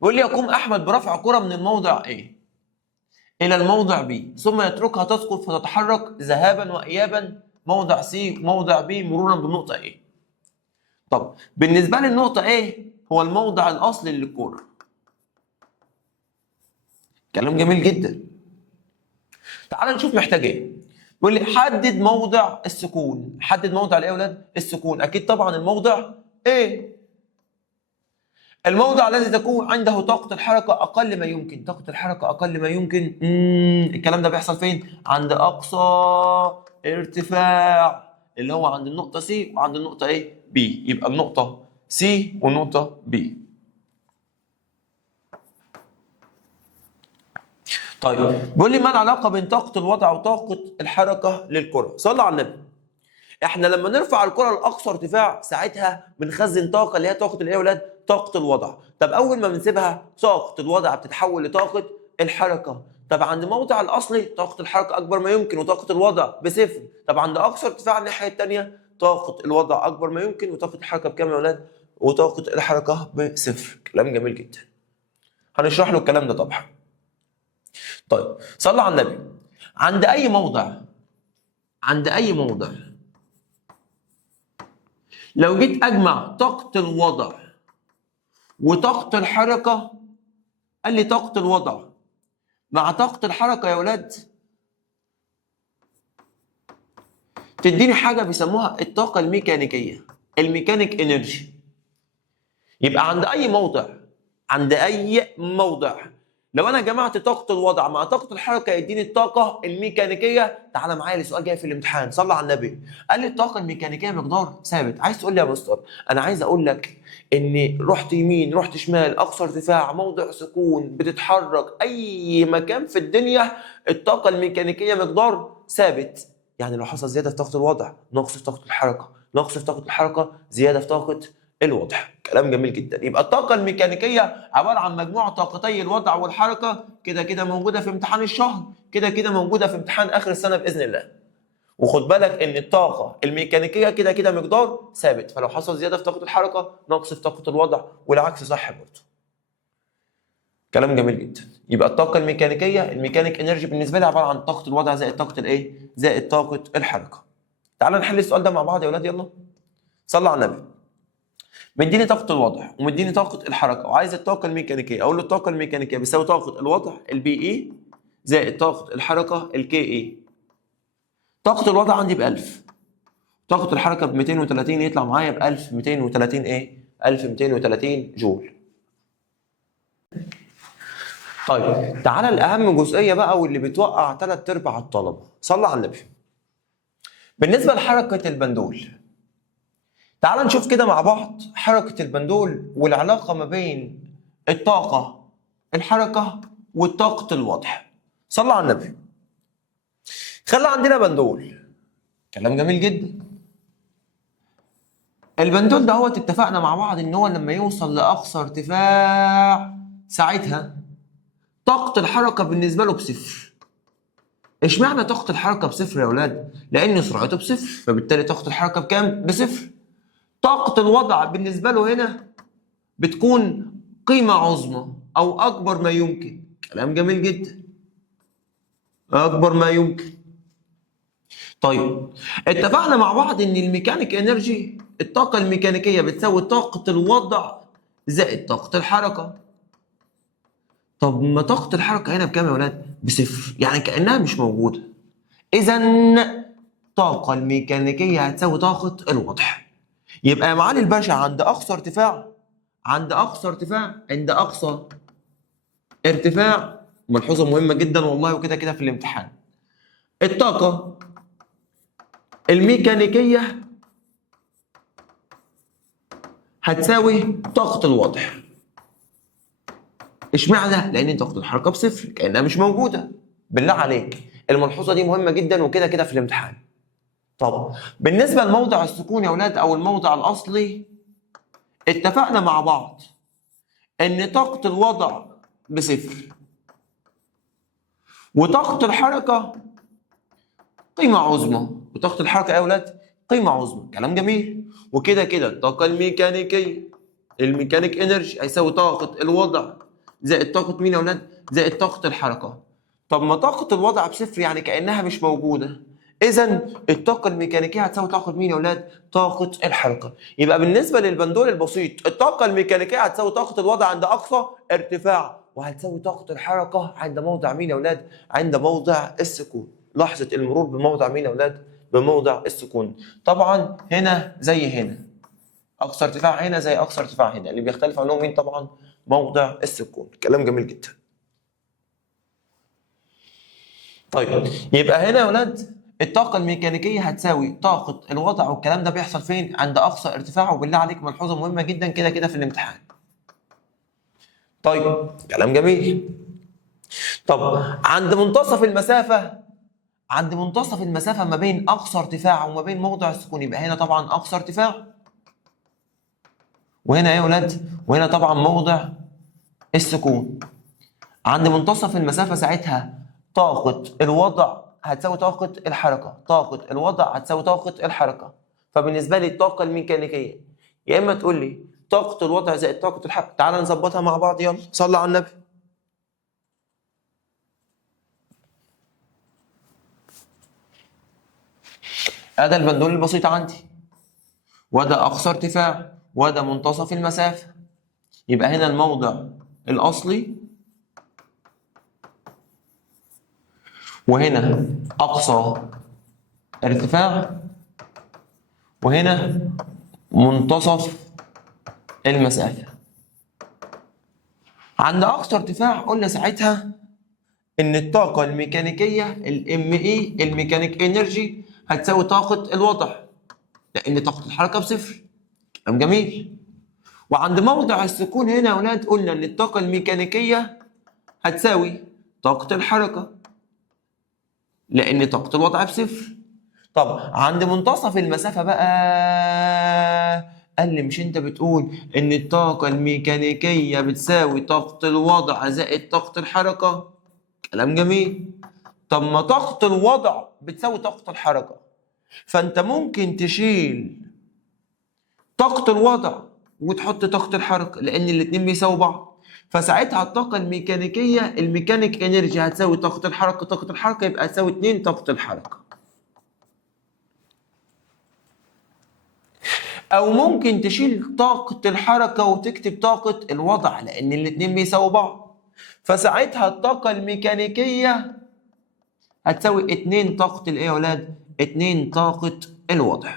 بيقول لي يقوم أحمد برفع كرة من الموضع A إلى الموضع B ثم يتركها تسقط فتتحرك ذهابا وإيابا موضع C وموضع B مرورا بالنقطة A. طب بالنسبة لي النقطة A هو الموضع الأصلي للكرة. كلام جميل جدا. تعال نشوف محتاج ايه. بيقول لي حدد موضع السكون. حدد موضع الايه يا اولاد؟ السكون. اكيد طبعا الموضع ايه؟ الموضع الذي تكون عنده طاقة الحركة أقل ما يمكن. طاقة الحركة أقل ما يمكن، الكلام ده بيحصل فين؟ عند أقصى ارتفاع اللي هو عند النقطة C وعند النقطة إيه؟ B. يبقى النقطة C والنقطة B. طيب بيقول لي ما العلاقة بين طاقة الوضع وطاقة الحركة للكرة؟ صلى على النبي. احنا لما نرفع الكرة لأقصى ارتفاع ساعتها بنخزن طاقة اللي هي طاقة الايه يا ولاد؟ طاقة الوضع. طب أول ما بنسيبها طاقة الوضع بتتحول لطاقة الحركة. طب عند الموضع الأصلي طاقة الحركة أكبر ما يمكن وطاقة الوضع بصفر. طب عند أقصى ارتفاع الناحية التانية طاقة الوضع أكبر ما يمكن وطاقة الحركة بكام يا ولاد؟ وطاقة الحركة بصفر. كلام جميل جدا. هنشرح له الكلام ده طبعا. طيب صلى على النبي. عند أي موضع، عند أي موضع لو جيت أجمع طاقة الوضع وطاقة الحركة، قال لي طاقة الوضع مع طاقة الحركة يا ولاد تديني حاجة بيسموها الطاقة الميكانيكية، الميكانيك انرجي. يبقى عند أي موضع، عند أي موضع لو أنا جمعت طاقة الوضع مع طاقة الحركة يديني الطاقة الميكانيكية. تعالى معايا لسؤال جاي في الامتحان، صلى على النبي. قال لي الطاقة الميكانيكية مقدار ثابت. عايز تقول لي يا مستر أنا عايز أقول لك إن رحت يمين رحت شمال أقصى ارتفاع موضع سكون بتتحرك أي مكان في الدنيا الطاقة الميكانيكية مقدار ثابت. يعني لو حصل زيادة في طاقة الوضع نقص في طاقة الحركة، نقص في طاقة الحركة زيادة في طاقة الوضع. كلام جميل جدا. يبقى الطاقة الميكانيكية عبارة عن مجموع طاقتي الوضع والحركة، كده كده موجودة في امتحان الشهر، كده كده موجودة في امتحان آخر السنة بإذن الله. وخد بالك إن الطاقة الميكانيكية كده كده مقدار ثابت، فلو حصل زيادة في طاقة الحركة نقص في طاقة الوضع والعكس صح برضه. كلام جميل جدا. يبقى الطاقة الميكانيكية الميكانيك انرجي بالنسبة لي عبارة عن طاقة الوضع زائد طاقة الايه؟ زائد طاقة الحركة. تعالوا نحل السؤال ده مع بعض يا ولاد، يلا. صلى على النبي. مديني طاقة الوضع ومديني طاقة الحركة وعايز الطاقة الميكانيكية، أقول له الطاقة الميكانيكية بتساوي طاقة الوضع البي إي زائد طاقة الحركة الكي إي. طاقة الوضع عندي ب 1000، طاقة الحركة ب 230 يطلع معايا ب 1230 إيه؟ 1230 جول. طيب تعالى لأهم جزئية بقى واللي بتوقع 3/4 الطلبة، صلى على النبي. بالنسبة لحركة البندول، تعال نشوف كده مع بعض حركة البندول والعلاقة ما بين الطاقة الحركة والطاقة الوضع. صلى على النبي. خلى عندنا بندول، كلام جميل جدا. البندول ده هو اتفقنا مع بعض ان هو لما يوصل لأقصى ارتفاع ساعتها طاقة الحركة بالنسبة له بصفر. اشمعنى طاقة الحركة بصفر يا ولاد؟ لأن سرعته بصفر، فبالتالي طاقة الحركة بكام؟ بصفر. طاقة الوضع بالنسبة له هنا بتكون قيمة عظمى أو أكبر ما يمكن. كلام جميل جدا. أكبر ما يمكن. طيب اتفقنا مع بعض إن الميكانيك إنرجي الطاقة الميكانيكية بتساوي طاقة الوضع زائد طاقة الحركة. طب ما طاقة الحركة هنا بكام يا ولاد؟ بصفر، يعني كأنها مش موجودة. إذا الطاقة الميكانيكية هتساوي طاقة الوضع. يبقى يا معالي الباشا عند أقصى ارتفاع، عند أقصى ارتفاع، عند أقصى ارتفاع، ملحوظة مهمة جدا والله وكده كده في الامتحان، الطاقة الميكانيكية هتساوي طاقة الوضع. اشمعنى؟ لأن طاقة الحركة بصفر كأنها مش موجودة. بالله عليك الملحوظه دي مهمه جدا وكده كده في الامتحان. طب بالنسبه لموضع السكون يا اولاد او الموضع الاصلي، اتفقنا مع بعض ان طاقه الوضع بصفر وطاقه الحركه قيمه عظمى. وطاقه الحركه يا اولاد قيمه عظمى، كلام جميل. وكده كده الطاقه الميكانيكيه، الميكانيك انرجي هيساوي طاقه الوضع زائد طاقه مين يا اولاد؟ زائد طاقه الحركه. طب ما طاقه الوضع بصفر يعني كانها مش موجوده، اذا الطاقه الميكانيكيه هتساوي طاقه مين يا اولاد؟ طاقه الحركه. يبقى بالنسبه للبندول البسيط الطاقه الميكانيكيه هتساوي طاقه الوضع عند اقصى ارتفاع، وهتساوي طاقه الحركه عند موضع مين يا اولاد؟ عند موضع السكون. لحظه المرور بموضع مين يا اولاد؟ بموضع السكون. طبعا هنا زي هنا، اقصى ارتفاع هنا زي اقصى ارتفاع هنا، اللي بيختلف عنهم مين طبعا؟ موضع السكون. كلام جميل جدا. طيب يبقى هنا يا ولاد الطاقة الميكانيكية هتساوي طاقة الوضع، والكلام ده بيحصل فين؟ عند أقصى ارتفاع. وبالله عليك ملحوظة مهمة جدا كده كده في الامتحان. طيب كلام جميل. طب عند منتصف المسافة، عند منتصف المسافة ما بين أقصى ارتفاع وما بين موضع السكون، يبقى هنا طبعا أقصى ارتفاع، وهنا إيه يا ولاد؟ وهنا طبعا موضع السكون. عند منتصف المسافة ساعتها طاقة الوضع هتساوي طاقة الحركة، طاقة الوضع هتساوي طاقة الحركة. فبالنسبة لي الطاقة الميكانيكية يا إما تقول لي طاقة الوضع زائد طاقة الحركة. تعال نظبطها مع بعض، يلا صلى على النبي. هذا البندول البسيط عندي، وده أقصى ارتفاع، وده منتصف المسافة. يبقى هنا الموضع الأصلي، وهنا أقصى ارتفاع، وهنا منتصف المسافة. عند أقصى ارتفاع قلنا ساعتها إن الطاقة الميكانيكية الام اي الميكانيك انرجي هتساوي طاقة الوضع، لأن طاقة الحركة بصفر. كلام جميل. وعند موضع السكون هنا يا ولاد قلنا إن الطاقة الميكانيكية هتساوي طاقة الحركة، لأن طاقة الوضع بصفر. طب عند منتصف المسافة بقى قال لي مش انت بتقول ان الطاقة الميكانيكية بتساوي طاقة الوضع زائد طاقة الحركة؟ كلام جميل. طب ما طاقة الوضع بتساوي طاقة الحركة، فانت ممكن تشيل طاقة الوضع وتحط طاقة الحركة، لان الاتنين بيساووا بعض. فساعتها الطاقة الميكانيكية الميكانيك انرجي هتساوي طاقة الحركة، طاقة الحركة يبقى هتساوي 2 طاقة الحركة. او ممكن تشيل طاقة الحركة وتكتب طاقة الوضع، لان الاتنين بيساووا بعض. فساعتها الطاقة الميكانيكية هتساوي 2 طاقة الايه يا ولاد؟ 2 طاقة الوضع.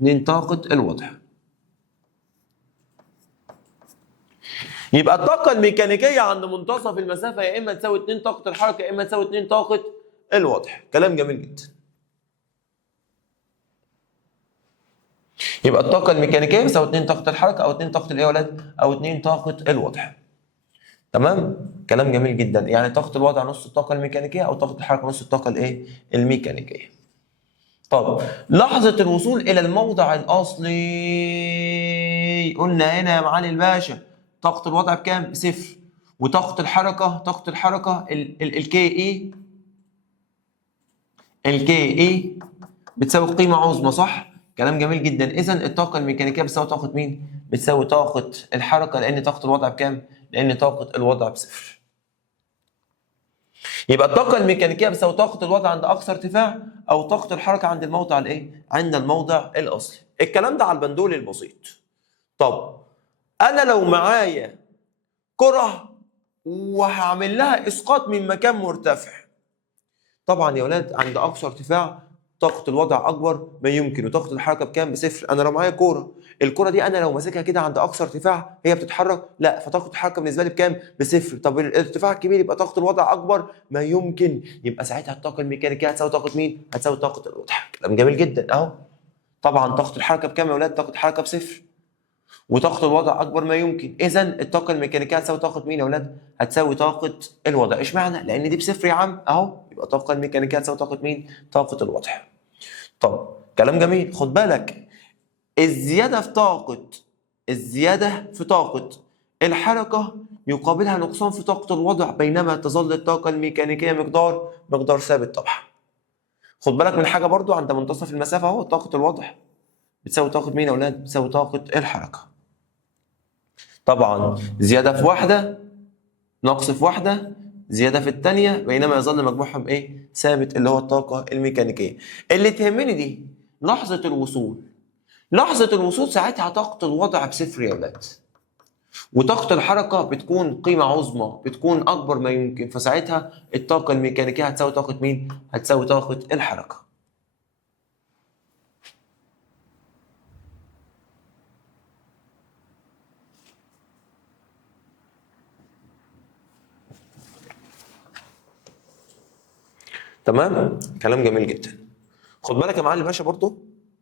2 طاقة الوضع. يبقى الطاقة الميكانيكية عند منتصف المسافة يا اما تساوي 2 طاقة الحركة يا اما تساوي 2 طاقة الوضع. كلام جميل جدا. يبقى الطاقة الميكانيكية بتساوي 2 طاقة الحركة او 2 طاقة الايه يا ولاد؟ او 2 طاقة الوضع. تمام؟ كلام جميل جدا. يعني طاقة الوضع نص الطاقة الميكانيكية او طاقة الحركة نص الطاقة الايه؟ الميكانيكية. طب لحظة الوصول إلى الموضع الأصلي قلنا هنا يا معالي الباشا طاقة الوضع بكام؟ بصفر. وطاقة الحركة، طاقة الحركة الكي اي بتساوي قيمة عظمى، صح؟ كلام جميل جدا. إذا الطاقة الميكانيكية بتساوي طاقة مين؟ بتساوي طاقة الحركة، لأن طاقة الوضع بكام؟ لأن طاقة الوضع بصفر. يبقى الطاقة الميكانيكية بتساوي طاقة الوضع عند أقصى ارتفاع أو طاقة الحركة عند الموضع الإيه؟ عند الموضع الأصلي. الكلام ده على البندول البسيط. طب أنا لو معايا كرة وهعمل لها إسقاط من مكان مرتفع، طبعا يا ولاد عند أقصى ارتفاع طاقة الوضع أكبر ما يمكن وطاقة الحركة بكام؟ بصفر. أنا لو معايا كورة، الكرة دي أنا لو ماسكها كده عند أقصى ارتفاع هي بتتحرك؟ لا، فطاقة الحركة بالنسبة لي بكام؟ بصفر. طب الارتفاع الكبير يبقى طاقة الوضع أكبر ما يمكن، يبقى ساعتها الطاقة الميكانيكية هتساوي طاقة مين؟ هتساوي طاقة الوضع. كلام جميل جدا أهو. طبعا طاقة الحركة بكام يا ولاد؟ طاقة الحركة بصفر. وطاقة الوضع أكبر ما يمكن، إذا الطاقة الميكانيكية هتساوي طاقة مين يا أولاد؟ هتساوي طاقة الوضع، إشمعنى؟ لأن دي بصفر يا عم أهو، يبقى الطاقة الميكانيكية هتساوي طاقة مين؟ طاقة الوضع. طب كلام جميل، خد بالك الزيادة في طاقة الحركة يقابلها نقصان في طاقة الوضع، بينما تظل الطاقة الميكانيكية مقدار ثابت طبعا. خد بالك من حاجة برضو، عند منتصف المسافة اهو طاقة الوضع بتساوي طاقة مين يا أولاد؟ بتساوي طاقة الحركة. طبعا زيادة في واحدة نقص في واحدة زيادة في الثانية، بينما يظل مجموعهم إيه؟ ثابت، اللي هو الطاقة الميكانيكية. اللي تهمني دي لحظة الوصول ساعتها طاقة الوضع بصفر يا أولاد، وطاقة الحركة بتكون قيمة عظمى، بتكون أكبر ما يمكن، فساعتها الطاقة الميكانيكية هتساوي طاقة مين؟ هتساوي طاقة الحركة. تمام؟ كلام جميل جدا. خد بالك يا معلم باشا برضه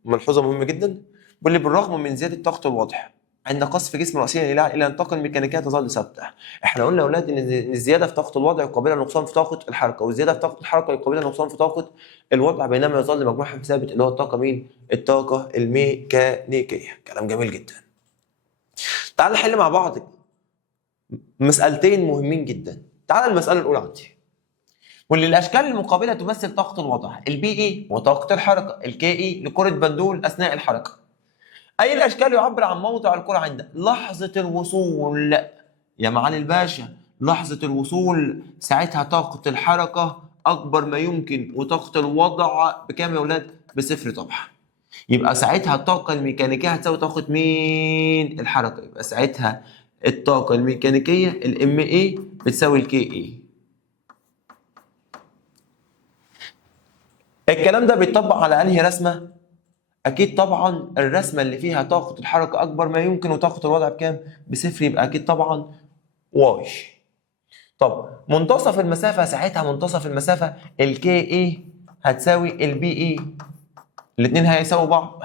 ملحوظة مهمة جدا، بيقول لي بالرغم من زيادة طاقة الوضع عند قصف جسم رأسيا إلى أن الطاقة الميكانيكية تظل ثابتة. احنا قلنا يا أولاد إن الزيادة في طاقة الوضع يقابلها نقصان في طاقة الحركة، والزيادة في طاقة الحركة يقابلها نقصان في طاقة الوضع، بينما يظل مجموعهم ثابت، اللي هو الطاقة مين؟ الطاقة الميكانيكية. كلام جميل جدا. تعال نحل مع بعض مسألتين مهمين جدا. تعال المسألة الأولى عندي، واللي الاشكال المقابله تمثل طاقه الوضع، البي اي وطاقه الحركه، الكي اي لكره بندول اثناء الحركه. اي الاشكال يعبر عن موضع الكره عند لحظه الوصول يا معالي الباشا. لحظه الوصول ساعتها طاقه الحركه اكبر ما يمكن، وطاقه الوضع بكام يا اولاد؟ بصفر طبعا. يبقى ساعتها الطاقه الميكانيكيه هتساوي طاقه مين؟ الحركه. يبقى ساعتها الطاقه الميكانيكيه الام اي بتساوي الكي اي. الكلام ده بيتطبق على انهي رسمه؟ اكيد طبعا الرسمه اللي فيها طاقه الحركه اكبر ما يمكن وطاقه الوضع بكام؟ بصفر، يبقى اكيد طبعا واي. طب منتصف المسافه ساعتها، منتصف المسافه الكي اي هتساوي البي اي، الاثنين هيساووا بعض،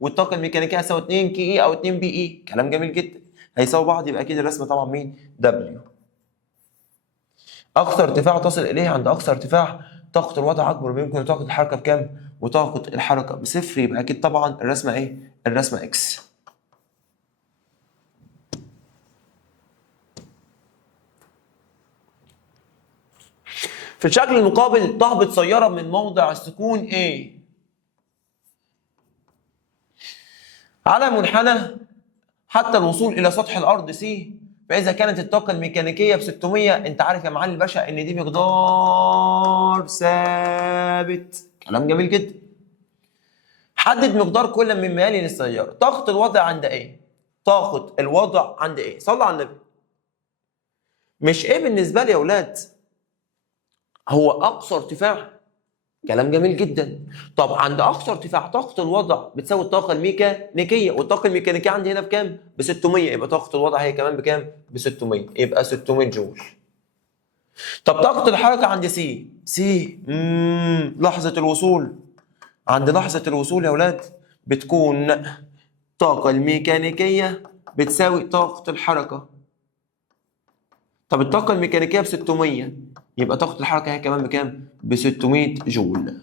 والطاقه الميكانيكيه هتساوي 2 كي اي او 2 بي اي. كلام جميل جدا، هيساووا بعض، يبقى اكيد الرسمه طبعا مين؟ دبليو. اقصى ارتفاع تصل اليه عند اقصى ارتفاع طاقه الوضع اكبر ما يمكن وطاقه الحركه بكام؟ وطاقه الحركه بصفر، يبقى اكيد طبعا الرسمه ايه؟ الرسمه اكس. في الشكل المقابل تهبط سياره من موضع السكون A على منحنى حتى الوصول الى سطح الارض C، فاذا كانت الطاقه الميكانيكيه ب 600، انت عارف يا معلم الباشا ان دي مقدار ثابت. كلام جميل جدا. حدد مقدار كل من ميال للسياره. طاقه الوضع عند ايه؟ طاقه الوضع عند ايه؟ صلوا على النبي. مش ايه بالنسبه لي يا اولاد هو اقصى ارتفاع؟ كلام جميل جدا. طب عند اقصى ارتفاع طاقه الوضع بتساوي الطاقه الميكانيكيه، والطاقه الميكانيكيه عندي هنا بكام؟ ب 600، يبقى طاقه الوضع هي كمان بكام؟ ب 600، يبقى 600 جول. طب طاقه الحركه عند سي لحظه الوصول، عند لحظه الوصول يا اولاد بتكون الطاقه الميكانيكيه بتساوي طاقه الحركه. طب الطاقه الميكانيكيه ب 600، يبقى طاقه الحركه هي كمان بكام؟ ب 600 جول.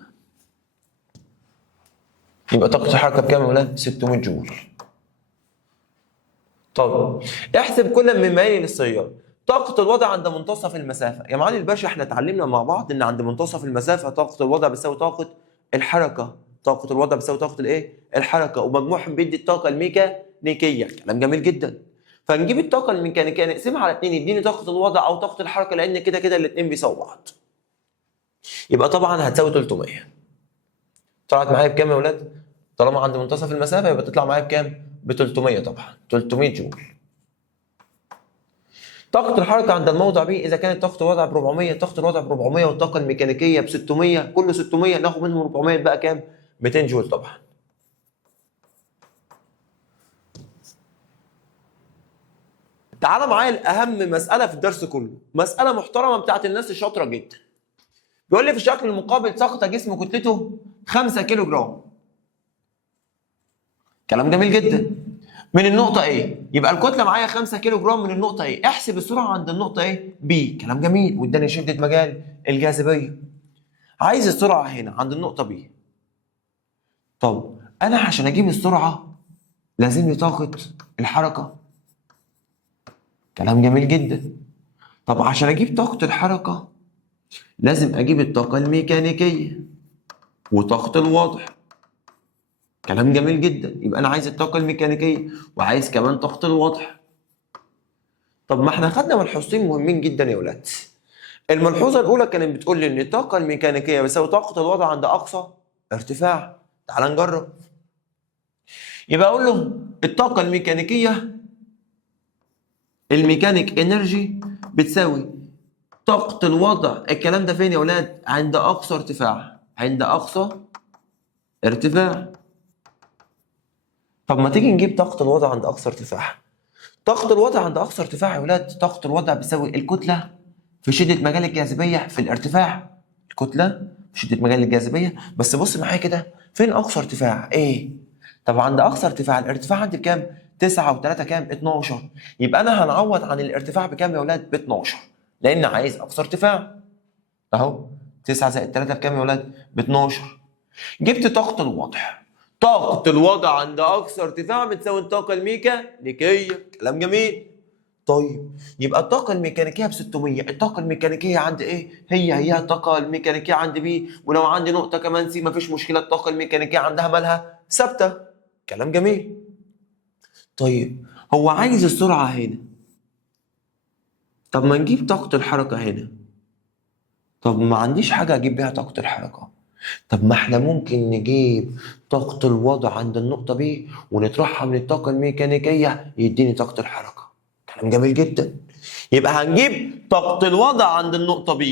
يبقى طاقة الحركة بكام يا ولاد؟ 600 جول. طب احسب كل من ميل للسيارة. طاقة الوضع عند منتصف المسافة. يا معالي الباشا احنا اتعلمنا مع بعض ان عند منتصف المسافة طاقة الوضع بتساوي طاقة الحركة. طاقة الوضع بتساوي طاقة الايه؟ الحركة، ومجموعهم بيدي الطاقة الميكانيكية. كلام جميل جدا. فنجيب الطاقة الميكانيكية نقسمها على 2 يديني طاقة الوضع او طاقة الحركة، لان كده كده الاثنين بيساووا بعض. يبقى طبعا هتساوي 300. طلعت معايا بكام يا ولاد؟ طالما عند منتصف المسافة يبقى تطلع معايا بكام؟ ب 300 طبعا، 300 جول. طاقة الحركة عند الموضع B إذا كانت طاقة الوضع ب 400، طاقة الوضع ب 400 والطاقة الميكانيكية ب 600، كل 600 ناخد منهم 400 بقى كام؟ 200 جول طبعا. تعالى معايا لأهم مسألة في الدرس كله، مسألة محترمة بتاعت الناس الشاطرة جدا. بيقول لي في الشكل المقابل سقط جسم كتلته 5 كيلو جرام. كلام جميل جدا. من النقطة A. يبقى الكتلة معايا 5 كيلو جرام من النقطة A. احسب السرعة عند النقطة A B. كلام جميل واداني شدة مجال الجاذبية. عايز السرعة هنا عند النقطة B. طب أنا عشان أجيب السرعة لازم لي طاقة الحركة. كلام جميل جدا. طب عشان أجيب طاقة الحركة لازم أجيب الطاقة الميكانيكية وطاقة الوضع. كلام جميل جدا. يبقى أنا عايز الطاقة الميكانيكية وعايز كمان طاقة الوضع. طب ما احنا خدنا ملحوظتين مهمين جدا يا ولاد. الملحوظة الأولى كانت بتقول لي إن الطاقة الميكانيكية بتساوي طاقة الوضع عند أقصى ارتفاع. تعال نجرب. يبقى أقول له الطاقة الميكانيكية، الميكانيك انرجي، بتساوي طاقة الوضع. الكلام ده فين يا ولاد؟ عند أقصى ارتفاع. عند أقصى ارتفاع. طب ما تيجي نجيب طاقة الوضع عند أقصى ارتفاع. طاقة الوضع عند أقصى ارتفاع يا ولاد، طاقة الوضع بتساوي الكتلة في شدة مجال الجاذبية في الارتفاع. الكتلة في شدة مجال الجاذبية. بس بص معايا كده، فين أقصى ارتفاع؟ إيه؟ طب عند أقصى ارتفاع الارتفاع عندي بكام؟ 9 و3 كام؟ 12. يبقى أنا هنعوض عن الارتفاع بكام يا ولاد؟ ب 12. لأن عايز أقصى ارتفاع. أهو 9 زائد 3 بكام يا ولاد؟ ب 12. جبت طاقة الوضع. طاقة الوضع عند أقصى ارتفاع بتساوي الطاقة الميكانيكية. كلام جميل. طيب يبقى الطاقة الميكانيكية ب 600. الطاقة الميكانيكية عند إيه؟ هي الطاقة الميكانيكية عند بي، ولو عندي نقطة كمان سي مفيش مشكلة، الطاقة الميكانيكية عندها مالها؟ ثابتة. كلام جميل. طيب هو عايز السرعة هنا. طب ما نجيب طاقة الحركة هنا. طب ما عنديش حاجة أجيب بيها طاقة الحركة. طب ما احنا ممكن نجيب طاقة الوضع عند النقطة B ونطرحها من الطاقة الميكانيكية يديني طاقة الحركة. كلام جميل جدا. يبقى هنجيب طاقة الوضع عند النقطة B،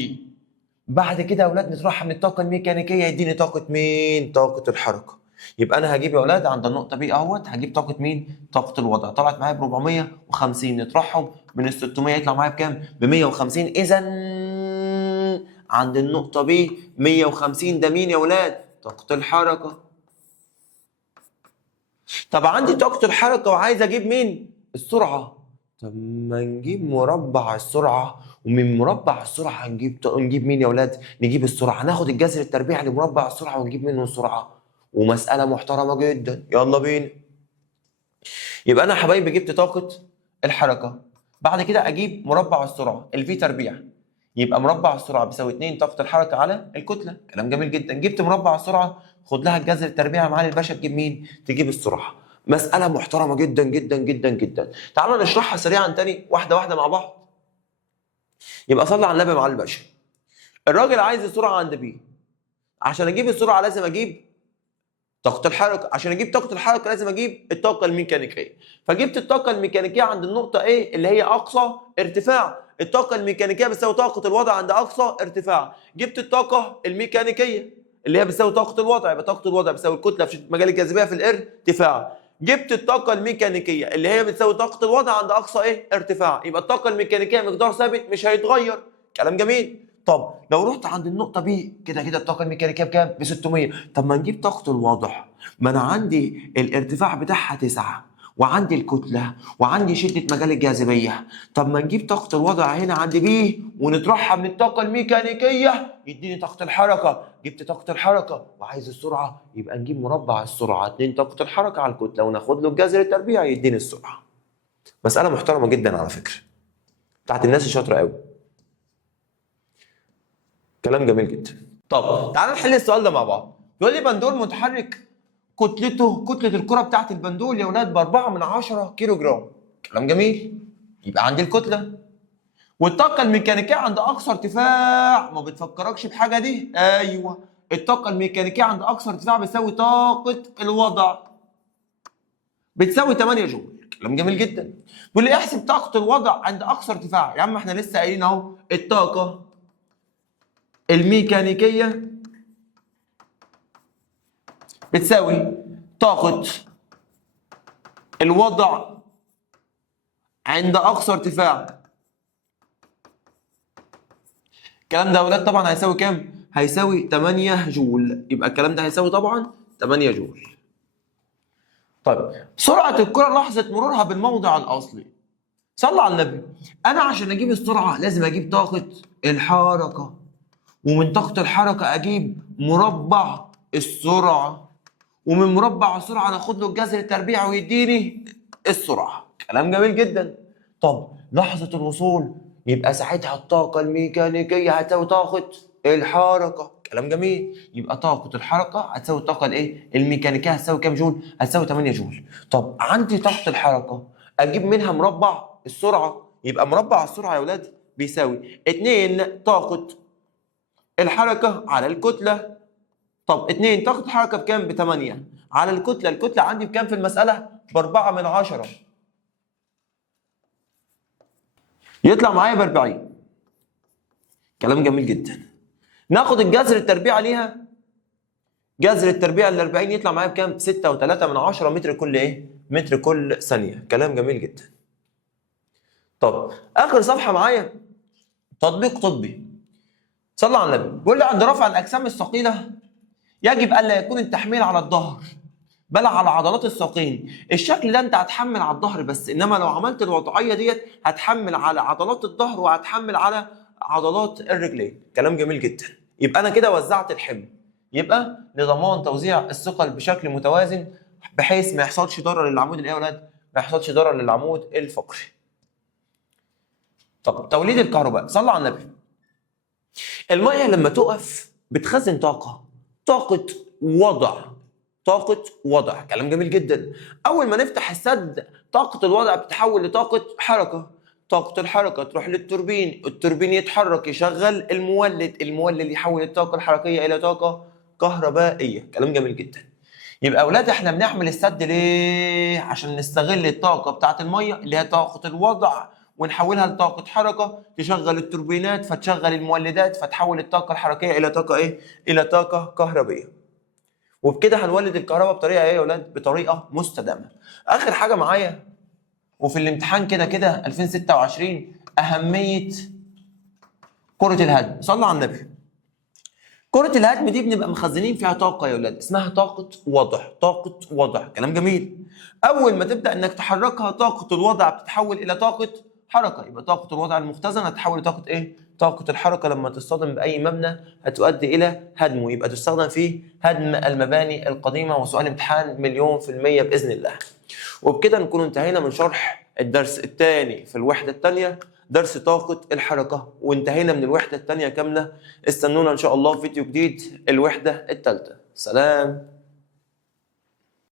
بعد كده يا اولاد نطرحها من الطاقة الميكانيكية يديني طاقة مين؟ طاقة الحركة. يبقى انا هجيب يا اولاد عند النقطة B اهوت، هجيب طاقة مين؟ طاقة الوضع. طلعت معايا ب 450. نطرحهم من ال 600 يطلع معايا بكام؟ ب 150. اذا عند النقطة B 150 ده مين يا ولاد؟ طاقة الحركة. طب عندي طاقة الحركة وعايز اجيب مين؟ السرعة. طب ما نجيب مربع السرعة، ومن مربع السرعة نجيب مين يا ولاد؟ نجيب السرعة. هناخد الجذر التربيعي لمربع السرعة ونجيب منه السرعة. ومسألة محترمة جدا. يلا بينا. يبقى انا يا حبايبي جبت طاقة الحركة، بعد كده اجيب مربع السرعة الفي تربيع. يبقى مربع السرعة بيساوي 2 طاقة الحركة على الكتلة. كلام جميل جدا. جبت مربع السرعة، خد لها الجذر التربيعي يا معالي الباشا، تجيب مين؟ تجيب السرعة. مسألة محترمة جدا جدا جدا جدا. تعالوا نشرحها سريعا تاني واحدة واحدة مع بعض. يبقى صلي على النبي يا معالي الباشا. الراجل عايز السرعة عند بي. عشان اجيب السرعة لازم اجيب طاقة الحركة. عشان اجيب طاقة الحركة لازم اجيب الطاقة الميكانيكية. فجبت الطاقة الميكانيكية عند النقطة A اللي هي أقصى ارتفاع. الطاقة الميكانيكية بتساوي طاقة الوضع عند أقصى ارتفاع. جبت الطاقة الميكانيكية اللي هي بتساوي طاقة الوضع. يبقى طاقة الوضع بتساوي الكتلة في مجال الجاذبية في الارتفاع. جبت الطاقة الميكانيكية اللي هي بتساوي طاقة الوضع عند أقصى إيه؟ ارتفاع. يبقى الطاقة الميكانيكية مقدار ثابت مش هيتغير. كلام جميل. طب لو رحت عند النقطة B كده كده الطاقة الميكانيكية بكام؟ ب 600. طب ما نجيب طاقة الوضع. ما أنا عندي الارتفاع بتاعها 9 وعندي الكتلة وعندي شدة مجال الجاذبية. طب ما نجيب طاقة الوضع هنا عند B ونطرحها من الطاقة الميكانيكية يديني طاقة الحركة. جبت طاقة الحركة وعايز السرعة، يبقى نجيب مربع السرعة 2 طاقة الحركة على الكتلة وناخد له الجذر التربيعي يديني السرعة. مسألة محترمة جدا على فكرة، بتاعت الناس الشاطرة قوي. كلام جميل جدا. طب تعالى نحل السؤال ده مع بعض. يقول لي بندول متحرك كتلة الكرة بتاعت البندول يا ولاد ب4 كيلو جرام. كلام جميل. يبقى عندي الكتلة والطاقة الميكانيكية عند أقصى ارتفاع. ما بتفكركش بحاجة دي؟ أيوه، الطاقة الميكانيكية عند أقصى ارتفاع بتساوي طاقة الوضع، بتساوي 8 جول. كلام جميل جدا. بيقول لي احسب طاقة الوضع عند أقصى ارتفاع. يا عم احنا لسه قايلين أهو الطاقة الميكانيكية بتساوي طاقة الوضع عند أقصى ارتفاع. الكلام ده يا ولاد طبعا هيساوي كام؟ هيساوي 8 جول. يبقى الكلام ده هيساوي طبعا 8 جول. طيب سرعة الكرة لحظة مرورها بالموضع الأصلي. صلى على النبي. أنا عشان أجيب السرعة لازم أجيب طاقة الحركة، ومن طاقة الحركة أجيب مربع السرعة، ومن مربع السرعة ناخد له الجذر التربيعي ويديني السرعة. كلام جميل جدا. طب لحظة الوصول، يبقى ساعتها الطاقة الميكانيكية هتساوي طاقة الحركة. كلام جميل. يبقى طاقة الحركة هتساوي الطاقة الايه؟ الميكانيكية. هتساوي كام جول؟ هتساوي 8 جول. طب عندي طاقة الحركة اجيب منها مربع السرعة، يبقى مربع السرعة يا ولاد بيساوي 2 طاقة الحركة على الكتلة. طب 2 طاقة الحركة بكام؟ ب 8 على الكتلة. الكتلة عندي بكام في المسألة؟ ب4/10. يطلع معايا ب 40. كلام جميل جدا. ناخد الجذر التربيع ليها. جذر التربيع ال 40 يطلع معايا بكام؟ 6.3 متر كل ايه؟ متر كل ثانية. كلام جميل جدا. طب آخر صفحة معايا تطبيق طبي. صلى على النبي. بيقول لي عند رفع الأجسام الثقيلة يجب ألا يكون التحميل على الظهر بل على عضلات الساقين. الشكل ده انت هتحمل على الظهر بس، انما لو عملت الوضعيه ديت هتحمل على عضلات الظهر وهتحمل على عضلات الرجلين. كلام جميل جدا. يبقى انا كده وزعت الحمل. يبقى لضمان توزيع الثقل بشكل متوازن بحيث ما يحصلش ضرر للعمود الايه يا ولاد؟ ما يحصلش ضرر للعمود الفقري. طب توليد الكهرباء. صلى على النبي. الميه لما تقف بتخزن طاقه وضع. طاقة وضع. كلام جميل جدا. أول ما نفتح السد طاقة الوضع بتتحول لطاقة حركة. طاقة الحركة تروح للتوربين، التوربين يتحرك يشغل المولد يحول الطاقة الحركية إلى طاقة كهربائية. كلام جميل جدا. يبقى أولاد إحنا بنعمل السد ليه؟ عشان نستغل الطاقة بتاعة المية اللي هي طاقة الوضع ونحولها لطاقة حركة تشغل التوربينات فتشغل المولدات فتحول الطاقة الحركية إلى طاقة إيه؟ إلى طاقة كهربية. وبكده هنولد الكهرباء بطريقه ايه يا اولاد؟ بطريقه مستدامه. اخر حاجه معايا وفي الامتحان كده كده 2026 اهميه كره الهدم. صلى على النبي. كره الهدم دي بنبقى مخزنين فيها طاقه يا اولاد اسمها طاقه وضع. طاقه وضع. كلام جميل. اول ما تبدا انك تحركها طاقه الوضع بتتحول الى طاقه حركه. يبقى طاقه الوضع المختزنه هتتحول لطاقه ايه؟ طاقه الحركه. لما تصطدم باي مبنى هتؤدي الى هدمه. يبقى تستخدم في هدم المباني القديمه. وسؤال امتحان 100% باذن الله. وبكده نكون انتهينا من شرح الدرس الثاني في الوحده الثانيه، درس طاقة الحركة، وانتهينا من الوحدة الثانية كاملة. استنونا إن شاء الله في فيديو جديد الوحدة الثالثة. سلام.